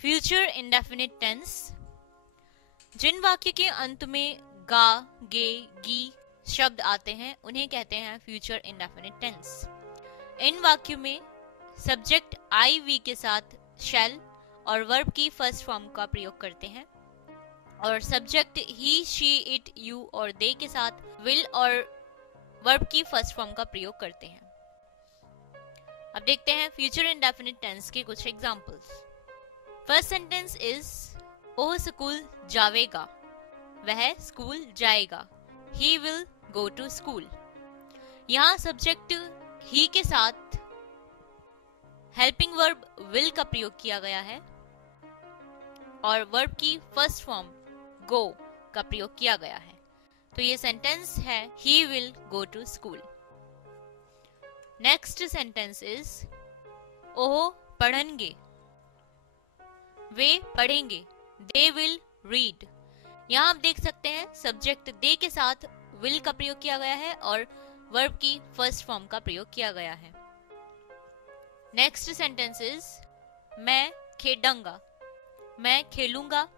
Future indefinite tense, जिन वाक्य के अंत में गा, गे, गी शब्द आते हैं उन्हें कहते हैं फ्यूचर इंडेफिनिट टेंस। इन वाक्यों में सब्जेक्ट आई वी के साथ शैल और वर्ब की फर्स्ट फॉर्म का प्रयोग करते हैं और subject he, she, it, you और दे के साथ विल और वर्ब की फर्स्ट फॉर्म का प्रयोग करते हैं। अब देखते हैं फ्यूचर इंडेफिनिट टेंस के कुछ एग्जांपल्स। फर्स्ट सेंटेंस इज वो स्कूल जावेगा, वह स्कूल जाएगा। He will go to school. यहाँ सब्जेक्ट ही के साथ हेल्पिंग वर्ब विल का प्रयोग किया गया है और वर्ब की फर्स्ट फॉर्म गो का प्रयोग किया गया है। तो ये सेंटेंस है he will go to school. Next sentence is ओह पढ़ेंगे, वे पढ़ेंगे। They will read. यहाँ आप देख सकते हैं सब्जेक्ट दे के साथ विल का प्रयोग किया गया है और वर्ब की फर्स्ट फॉर्म का प्रयोग किया गया है। नेक्स्ट सेंटेंस इज मैं खेडूंगा, मैं खेलूंगा।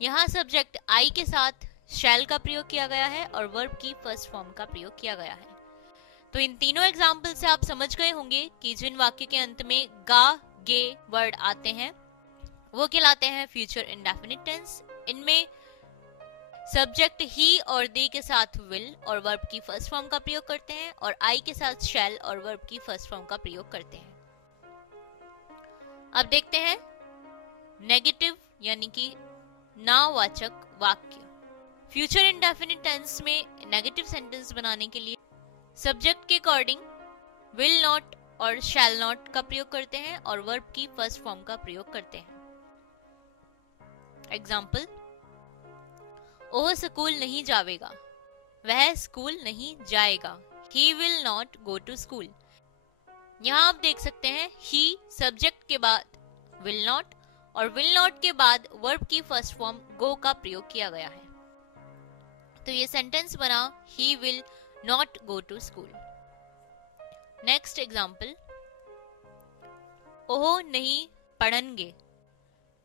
यहाँ सब्जेक्ट आई के साथ शैल का प्रयोग किया गया है और वर्ब की फर्स्ट फॉर्म का प्रयोग किया गया है। तो इन तीनों एग्जाम्पल से आप समझ गए होंगे कि जिन वाक्य के अंत में गा, गे वर्ड आते हैं वो कहलाते हैं फ्यूचर इंडेफिनिट टेंस। इनमें सब्जेक्ट ही और दे के साथ विल और वर्ब की फर्स्ट फॉर्म का प्रयोग करते हैं और आई के साथ शैल और वर्ब की फर्स्ट फॉर्म का प्रयोग करते हैं। अब देखते हैं नेगेटिव यानी कि नावाचक वाक्य। फ्यूचर इंडेफिनिट टेंस में नेगेटिव सेंटेंस बनाने के लिए सब्जेक्ट के अकॉर्डिंग विल नॉट और शैल नॉट का प्रयोग करते हैं और वर्ब की फर्स्ट फॉर्म का प्रयोग करते हैं। एग्जाम्पल, वो स्कूल नहीं जावेगा, वह स्कूल नहीं जाएगा। He will not go to school. यहाँ आप देख सकते हैं ही सब्जेक्ट के बाद विल नॉट और विल नॉट के बाद वर्ब की फर्स्ट फॉर्म गो का प्रयोग किया गया है। तो ये सेंटेंस बना he will not go to school. Next example, ओह नहीं पढ़ेंगे,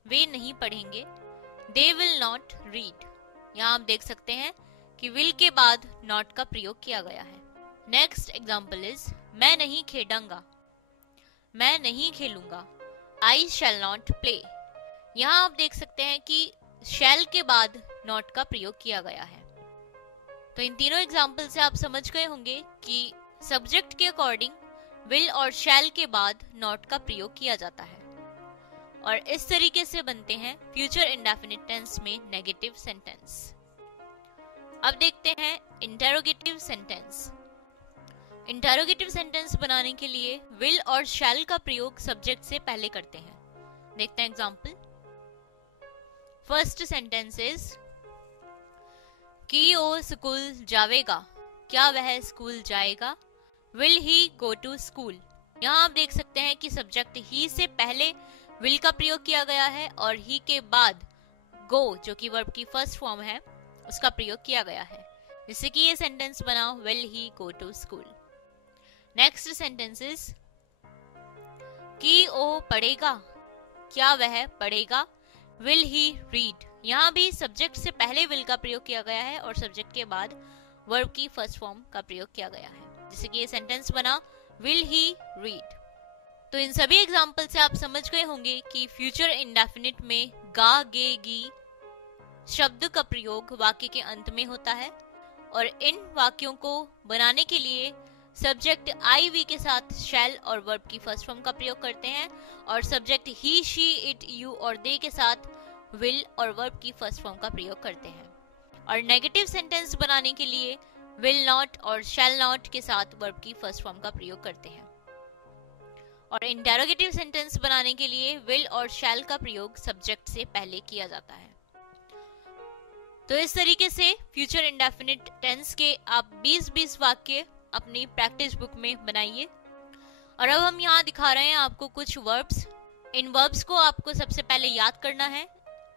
वे नहीं पढ़ेंगे। They will not read. यहाँ आप देख सकते हैं कि विल के बाद नॉट का प्रयोग किया गया है। नेक्स्ट एग्जाम्पल इज मैं नहीं खेडूंगा, मैं नहीं खेलूंगा। आई शैल नॉट प्ले। यहाँ आप देख सकते हैं कि शैल के बाद नॉट का प्रयोग किया गया है। तो इन तीनों एग्जाम्पल से आप समझ गए होंगे कि सब्जेक्ट के अकॉर्डिंग विल और शैल के बाद नॉट का प्रयोग किया जाता है और इस तरीके से बनते हैं फ्यूचर इंडेफिनिट टेंस में नेगेटिव सेंटेंस। अब देखते हैं इंटेरोगेटिव सेंटेंस। इंटेरोगेटिव सेंटेंस बनाने के लिए विल और शैल का प्रयोग सब्जेक्ट से पहले करते हैं। देखते हैं एग्जाम्पल। फर्स्ट सेंटेंस इज कि वो स्कूल जावेगा, क्या वह स्कूल जाएगा। Will he go to school. यहाँ आप देख सकते हैं कि सब्जेक्ट ही से पहले विल का प्रयोग किया गया है और ही के बाद गो जो कि वर्ब की फर्स्ट फॉर्म है उसका प्रयोग किया गया है, जिससे कि ये सेंटेंस बना will he go to school. Next sentence is कि वो पढ़ेगा, क्या वह पढ़ेगा। Will he read. यहाँ भी सब्जेक्ट से पहले विल का प्रयोग किया गया है और सब्जेक्ट के बाद वर्ब की फर्स्ट फॉर्म का प्रयोग किया गया है, जिससे कि ये सेंटेंस बना विल ही रीड। तो इन सभी एग्जाम्पल से आप समझ गए होंगे कि फ्यूचर इंडेफिनिट में गा, गे, गी शब्द का प्रयोग वाक्य के अंत में होता है और इन वाक्यों को बनाने के लिए सब्जेक्ट आई वी के साथ शैल और वर्ब की फर्स्ट फॉर्म का प्रयोग करते हैं और subject he, she, it, you और दे के साथ विल और वर्ब की फर्स्ट फॉर्म का प्रयोग करते हैं। और नेगेटिव सेंटेंस बनाने के लिए विल नॉट और शैल नॉट के साथ वर्ब की फर्स्ट फॉर्म का प्रयोग करते हैं और इंटेरोगेटिव सेंटेंस बनाने के लिए विल और शैल का प्रयोग सब्जेक्ट से पहले किया जाता है। तो इस तरीके से फ्यूचर इंडेफिनिट टेंस के आप 20-20 वाक्य अपनी प्रैक्टिस बुक में बनाइए। और अब हम यहाँ दिखा रहे हैं आपको कुछ वर्ब्स। इन वर्ब्स को आपको सबसे पहले याद करना है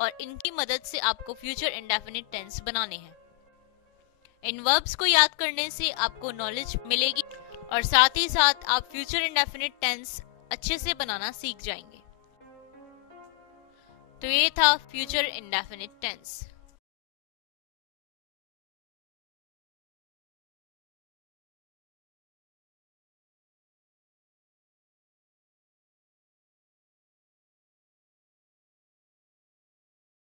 और इनकी मदद से आपको फ्यूचर इंडेफिनिट टेंस बनाने हैं। इन वर्ब्स को याद करने से आपको नॉलेज मिलेगी और साथ ही साथ आप फ्यूचर इंडेफिनिट टेंस अच्छे से बनाना सीख जाएंगे। तो ये था फ्यूचर इंडेफिनिट टेंस।